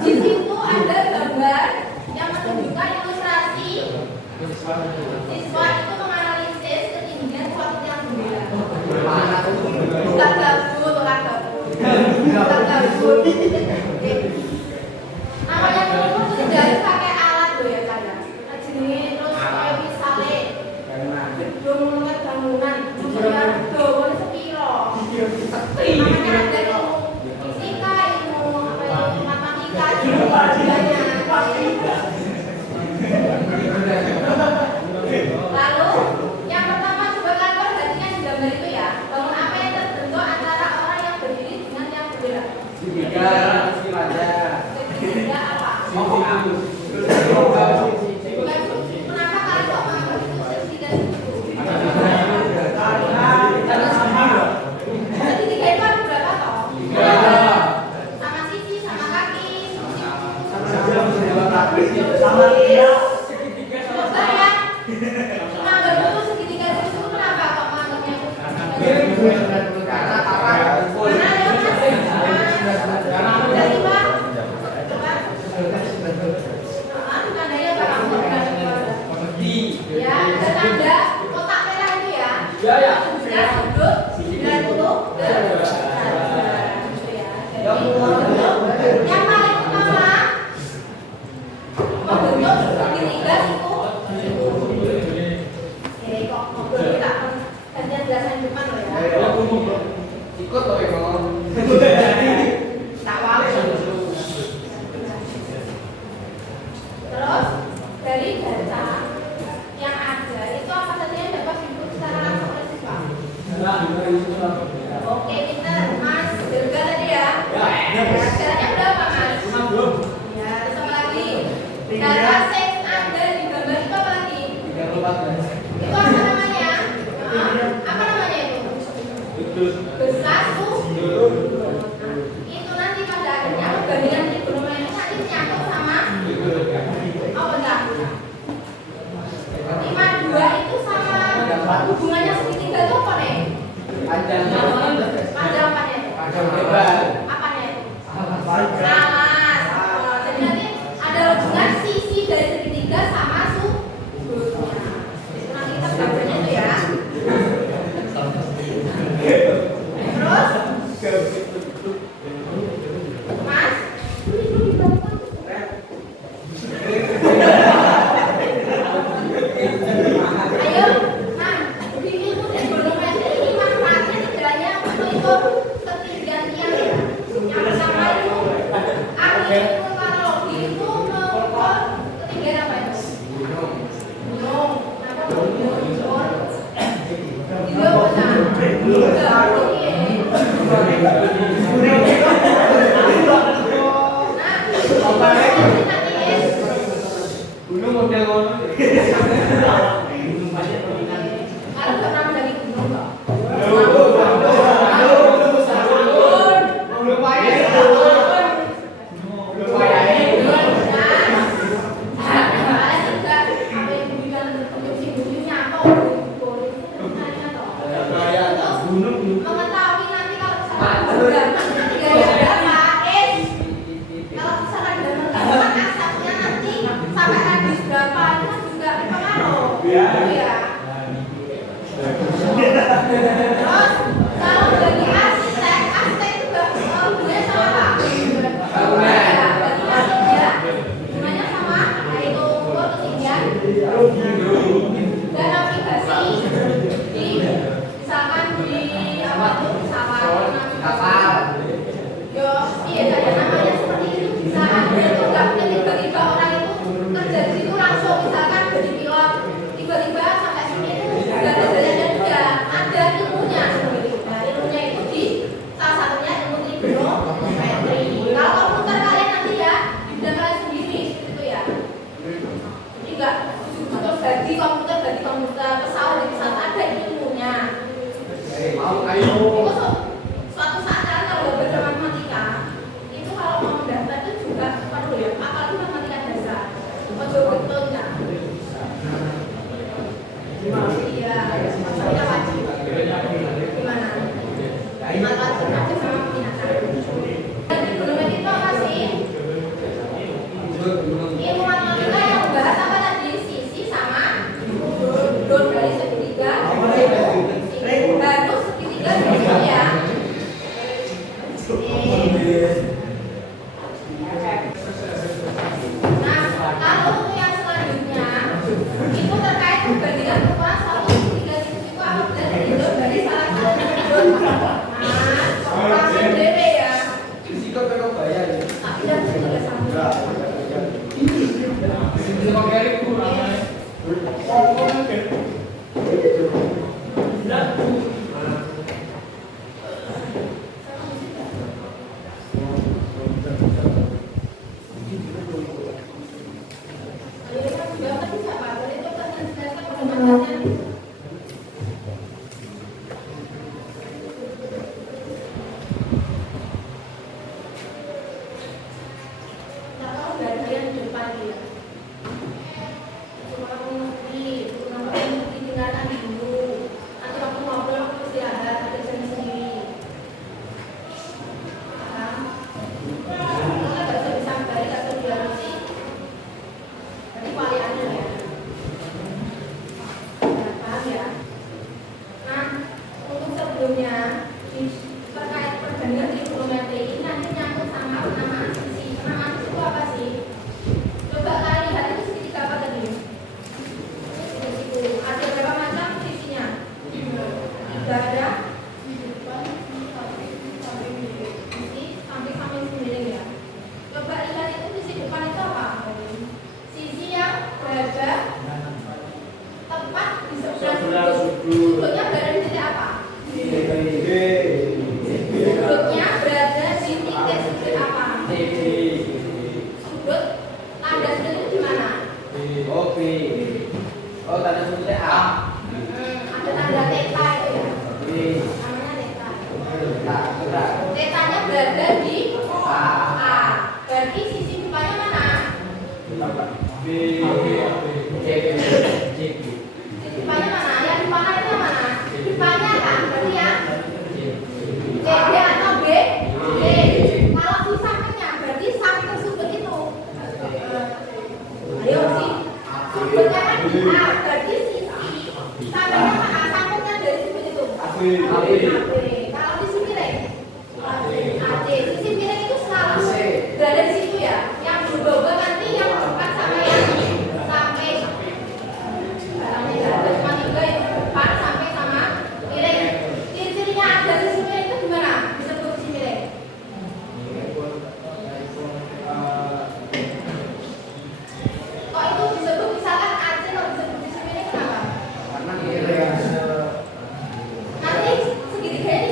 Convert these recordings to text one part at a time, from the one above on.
Di situ ada gambar yang menunjukkan ilustrasi siswa itu menganalisis ketinggian suatu yang berbeda. Bukan gabut, namanya ngumpul itu tidak harus pakai alat loh ya saya. Jenenge terus kayak misalnya gedung bangunan, kemudian dawan sepiro. Namanya ada ilmu fisika, ilmu matematika, semuanya. Lalu yang pertama coba kalian perhatikan di gambar itu ya, bangun apa yang terbentuk antara orang yang berdiri dengan yang bergerak? Segitiga apa? Kenapa kalian kok menganggap itu segitiga itu? Segitiga itu ada berapa toh? Sama sisi, sama kaki, sama dia. Coba ya, menganggap itu segitiga itu kenapa kok menganggapnya itu segitiga? Tanda kotak merah itu ya. Ya. Sudut 90 derajat. Yang paling utama membentuk segitiga siku. Kok ngobrol kita gantian jelasan depan loh ya. Ikut loh ya. Tak wale. Terus dari data yang ada itu apa saja yang dapat diinput secara langsung oleh siswa? Oke, pinter, Mas. Juga tadi ya. Caranya berapa, Mas? Ya, terus apa lagi? Data set ada di gambar itu apa lagi? Itu apa namanya? Apa namanya itu? Besar tuh. Itu nanti pada akhirnya perbandingan trigonometri nanti menyangkut sama apa enggak? 52 itu sama hubungannya segitiga itu apa nih? Panjang apanya itu? Apanya itu? Alas. Jadi nanti ada hubungan sisi dari segitiga sama sudutnya. Itu nanti kita belajarnya itu ya. Terus model ngono. Kalau pernah dari gunung kok. Mengetahui nanti kalau misalkan gaya berapa kalau misalkan dengan asapnya nanti sampai radius berapa itu kan juga berpengaruh. Iya. Terus kalau bagi arsitek juga hubungannya sama apa? Bagi arsitek ya, hubungannya sama yaitu ketinggian dan navigasi di misalkan di apa tuh pesawat kapal. Yo, iya ada namanya seperti itu. Bisa ada tuh nggak punya tiba-tiba orang itu kerja di situ langsung misalkan jadi pilot tiba-tiba sampai sini tuh nggak ada jalan dan dia ada ilmunya seperti itu. Nah ilmunya itu di salah satunya ilmu trigonometri. Kalau komputer kalian nanti ya di bidang kalian sendiri seperti itu ya. Jadi nggak atau bagi komputer pesawat di pesawat ada ilmunya. Mau ayo. Itu suatu saat kalian kalau belajar matematika itu kalau mau mendaftar itu juga perlu ya apalagi matematika dasar. Ojo betul ya. Iya, matematika wajib. Gimana? Matematika wajib sama peminatan. Dan di trigonometri itu apa sih? Ilmu matematika yang membahas apa tadi? Sisi sama sudut dari segitiga. Baru segitiga gitu ya. Nah, kalau yang selanjutnya itu terkait perbandingan ukuran satu segitiga itu apabila terhitung dari salah satu sudut. Nah, langsung dere ya. Sikap kok bayar ya. Tapi dan segitiga sama. Sikap kali kurang. Terkait perbandingan trigonometri ini nanti nyangkut sama penamaan sisi. Penamaan sisi itu apa sih? Coba kalian lihat itu segitiga apa tadi? Sisi. Ada berapa macam sisinya? 3 ada. Sisi samping-samping sendiri ya. Coba lihat itu sisi depan itu apa? Sisi yang berada tepat di sebelah sudutnya berada di titik apa? Sudutnya berada di titik sudut apa? Sudut tanda sudut itu di mana? Oh, B. Oh, tanda sudutnya A. Ada tanda theta itu ya. B. Namanya theta. Nah, Tetanya berada di A. Berarti sisi depannya mana? B. C. Sisi depannya mana? Yang di mana itu yang mana? Depannya kan? Berarti ya CD atau B? B. Kalau di sampingnya berarti samping sudut itu. Ayo sih. Sudutnya kan di A. Berarti sisi sampingnya mana? Sampingnya dari sudut itu. AB. Kalau di sini deh. AC. Sisi miring itu selalu berada di situ ya. Yang berubah-ubah nanti yang depan sama yang sampai. Barangnya nggak ada cuma 3 yang depan sampai sama miring. Ciri-cirinya ada sisi miring itu gimana? Disebut sisi miring. Kok itu disebut misalkan AC kok disebut sisi miring kenapa? Karena dia Nanti segitiga ini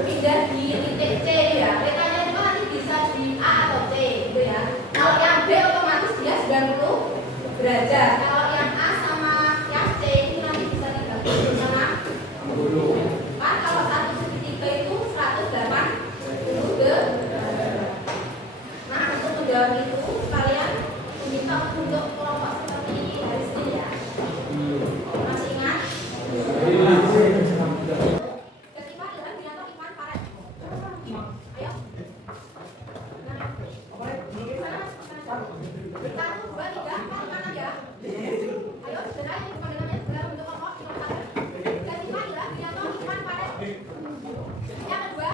berpindah di titik C ya. Petanya itu nanti bisa di A atau C gitu ya. Kalau yang B otomatis dia 90 derajat. Kalau yang A sama yang C ini nanti bisa digabung sama 60. Kan kalau satu segitiga itu 180 derajat. Nah, untuk menjawab itu kalian diminta untuk kelompok seperti garis ini ya. Masih ingat? Ketika dengan binatang iman paret. Ayo. Satu, dua, tiga, empat, lima, ya. Ayo, sebenarnya ini bukan dengannya sebelah untuk kelompok iman paret. Ketika adalah binatang iman paret. Yang kedua.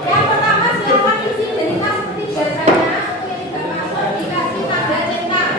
Yang pertama silakan isi cerita seperti biasanya. Untuk yang tidak masuk dikasih tanda centang.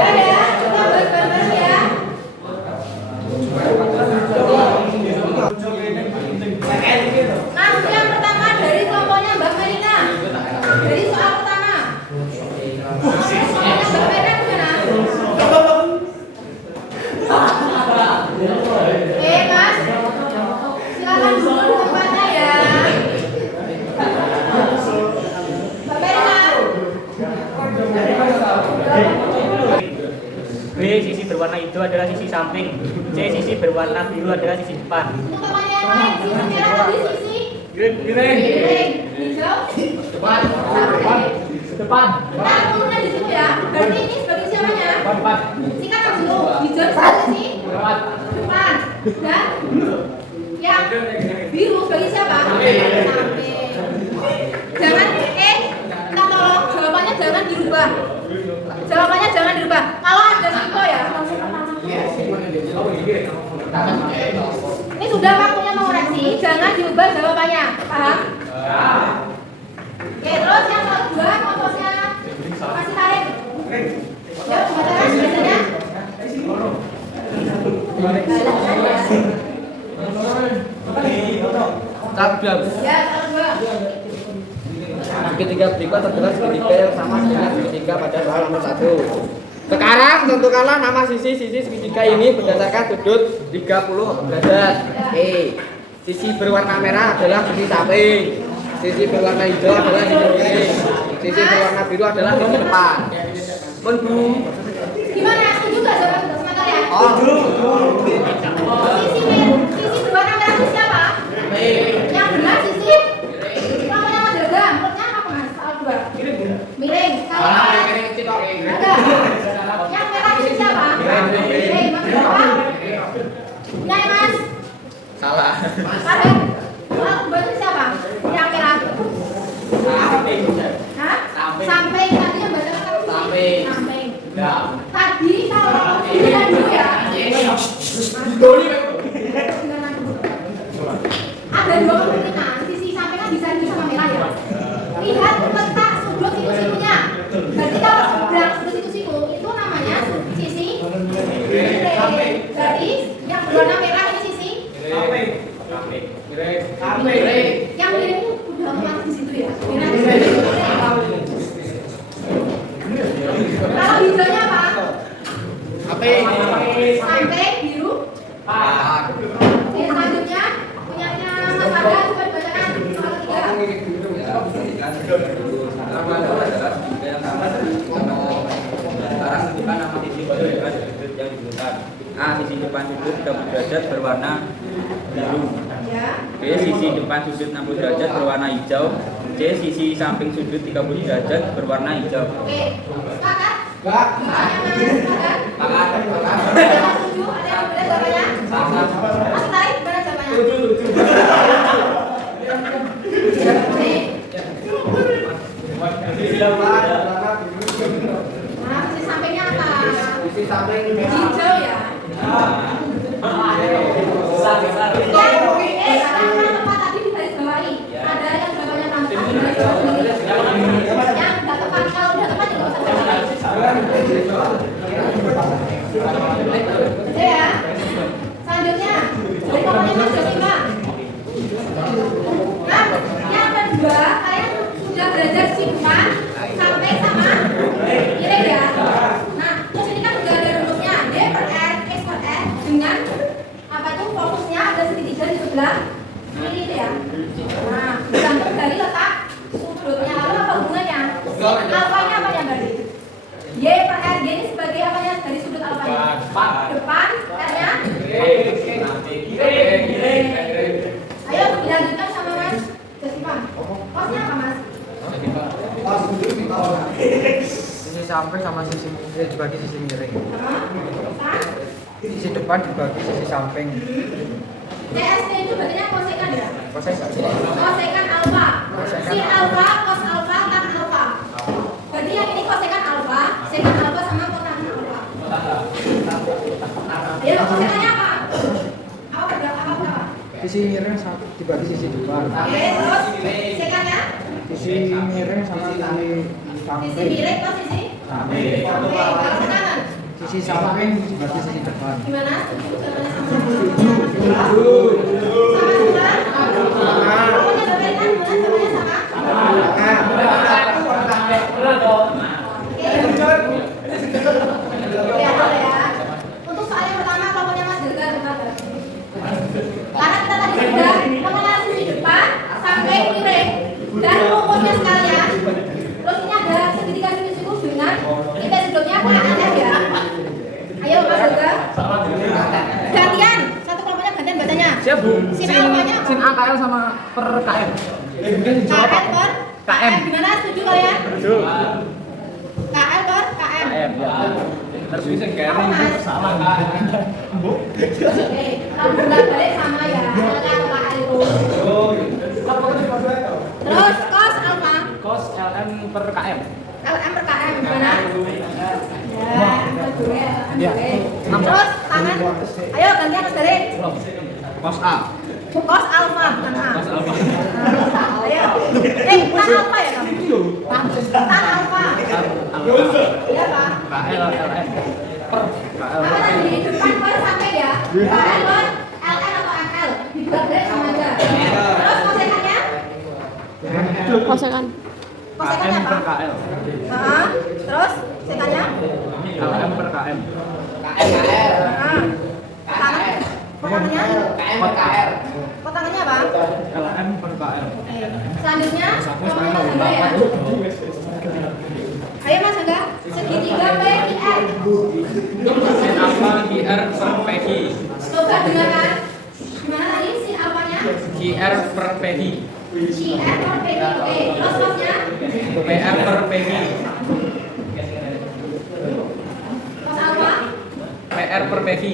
Ya ya, kita bareng-bareng ya. Nah, untuk yang pertama dari kelompoknya Mbak Marina. Dari soal pertama. Soalnya Mbak Marina gimana? Mas, silakan duduk di tempatnya ya. Mbak Marina. B. Sisi berwarna hijau adalah sisi samping. C. Sisi berwarna biru adalah sisi depan. Untuk pertanyaan lain, sisi merah tadi sisi Miring. hijau Depan. Kita turunnya di situ ya. Berarti ini sebagai siapanya? Depan. Sikat dulu. Hijau sebagai sisi depan. Dan yang biru sebagai siapa? Samping. Jangan kita tolong jawabannya jangan dirubah. Jawabannya jangan dirubah. Kalau ada info ya. Ini sudah waktunya mengoreksi. Jangan diubah jawabannya. Paham? Oke, terus yang kedua komposnya masih tarik. Ya, kebakaran biasanya. Ya, kedua. Segitiga berikut adalah segitiga yang sama dengan segitiga pada soal nomor 1. Sekarang tentukanlah nama sisi segitiga ini berdasarkan sudut 30 derajat. Sisi berwarna merah adalah sisi samping. Sisi berwarna hijau adalah sisi kiri. Sisi berwarna biru adalah sisi depan. Bu. Gimana? Setuju nggak jawaban sama kalian? Sisi berwarna merah itu siapa? Yang benar sisi. Namanya Mas Dagang. Pertanyaan apa Mas? Soal 2. Miring. Kalau ada. Yang merah sisi siapa? Miring. Maksudnya apa? Benar Mas. Salah. Farhan. Soal 2 itu siapa? Yang merah. Hah? Samping. A. Sisi depan sudut 30 derajat berwarna biru. Ya. B. Sisi depan sudut 60 derajat berwarna hijau. C. Sisi samping sudut 30 derajat berwarna hijau. Oke. Sepakat? Enggak. Sepakat? Ada yang setuju? Ada yang berbeda jawabannya? Mas Tarik, gimana jawabannya? Nah, sisi sampingnya apa? Sisi samping Hijau ya? Karena tempat tadi di garis bawahi. Ada yang jawabannya nampak di garis bawahi. Yang nggak tepat, kalau udah tepat juga usah oke ya. Selanjutnya, dari pokoknya Mas Josima. Nah, yang kedua, kalian sudah belajar simpan sampai sama miring ya. Nah, terus ini kan udah ada rumusnya D per R, X per R dengan apa itu fokusnya ada segitiga di sebelah kiri itu ya. Nah, bergantung dari letak sudutnya. Lalu apa hubungannya? Alfanya apa yang berarti? Y per R, Y ini sebagai apanya dari sudut alfanya? Depan, R-nya? Ayo dilanjutkan sama Mas Josima. Kosnya apa Mas? Sisi samping sama sisi dibagi sisi miring. Apa? Sisi depan dibagi sisi samping. CST itu berarti kosekan ya? Kosekan. Kosekan alfa. Sin alfa, cos alfa, tan alfa. Berarti yang ini kosekan alfa, sekan alfa sama kotan alfa. Ayo, kosekannya apa? Apa berapa? Sisi miring dibagi sisi depan. Oke, terus sekannya? Sisi miring sama sisi Sisi samping. miring atau sisi? Samping. Oke, kalau tekanan? Sisi samping dibagi sisi depan. Gimana? Setuju jawabannya sama semua? Pokoknya jawabannya gimana? Jawabannya sama? Ya, boleh ya. Untuk soal yang pertama pokoknya Mas Dirga juga ada. Karena kita tadi sudah mengenal sisi depan sampai miring dan rumusnya sekalian. Terus ini ada segitiga sisi cukup dengan kita sudutnya apa ya? Ayo Mas Dirga. Gantian, satu kelompoknya gantian bacanya. Siap, Bu. Sin alfanya apa? Sin AKL sama per KM. KL per KM. Gimana, setuju kalian? Setuju. KL per KM. KM ya. Terus bisa Apa Mas? salah. Oke, kalau bolak-balik sama ya. KL itu. Terus cos alfa. Cos LM per KM. LM per KM gimana? Ya, Ya. terus tangan. Ayo gantian Mas Darin. Cos A. Cos alfa bukan A. Cos alfa. Ayo. Tan alfa ya kamu? Tan alfa. Iya Pak. KL LM per KL. Apa tadi di depan boleh sampai ya? KL per LN atau ML dibuat sama aja. Terus kosekannya? Kosekan. Kosekannya KM per apa? KL. Terus sekannya? LM per KM. Tangan. Kotangannya? Kotangannya apa? LM per KL. Oke. Selanjutnya kelompoknya Mas Angga ya. Ayo Mas Angga, segitiga PIR. Sin alfa QR per PG. Coba dengarkan. Gimana tadi si alfanya? QR per PG. CR per PG. Oke. Terus cosnya? PR per PG. Cos alfa? PR per PG.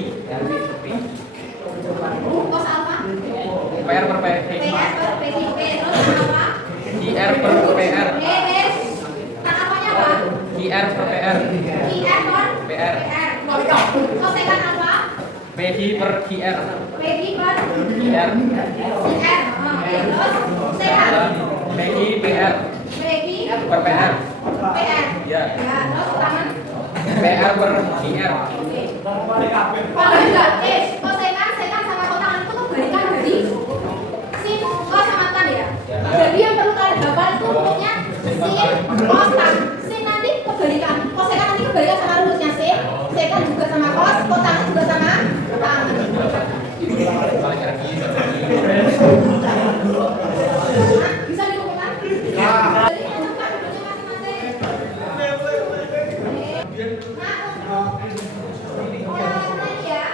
Cos alfa? PR per PG. PS per PG. Oke. Terus alfa? QR per PR. PS. Tan alfanya apa? QR per PR. IR per PR. PR. Kosekan alfa? PG per QR. PG per PR. IR. Oke. Terus sekan? PG PR PG per PR. PR. Ya. Ya. Terus tangan? PR per QR. Oke. Kalau enggak, kosekan, sekan sama kotangan itu kebalikan dari sin, kos sama tan ya. Jadi yang perlu kalian hafal itu rumusnya sin, kos, tan. Sin nanti kebalikan, kosekan nanti kebalikan sama rumusnya sin, sekan juga sama kos, kotangan juga sama tangan. Nah, bisa dilakukan? Jadi yang tepat rumusnya masing-masing. Nah, untuk pola lain ya.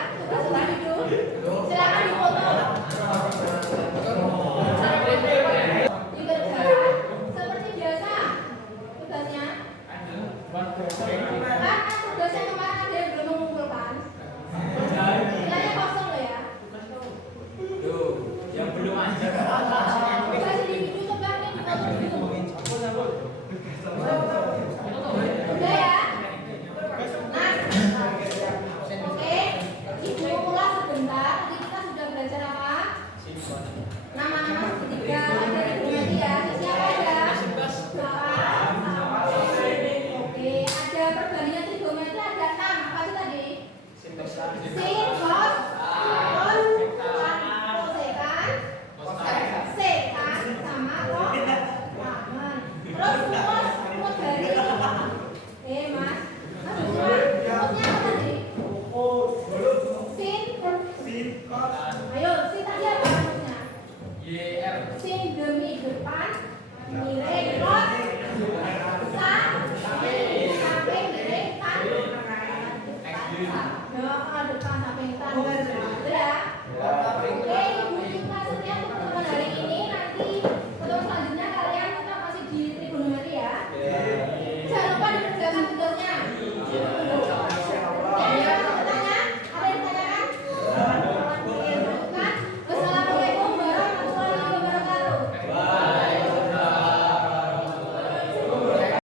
Oke.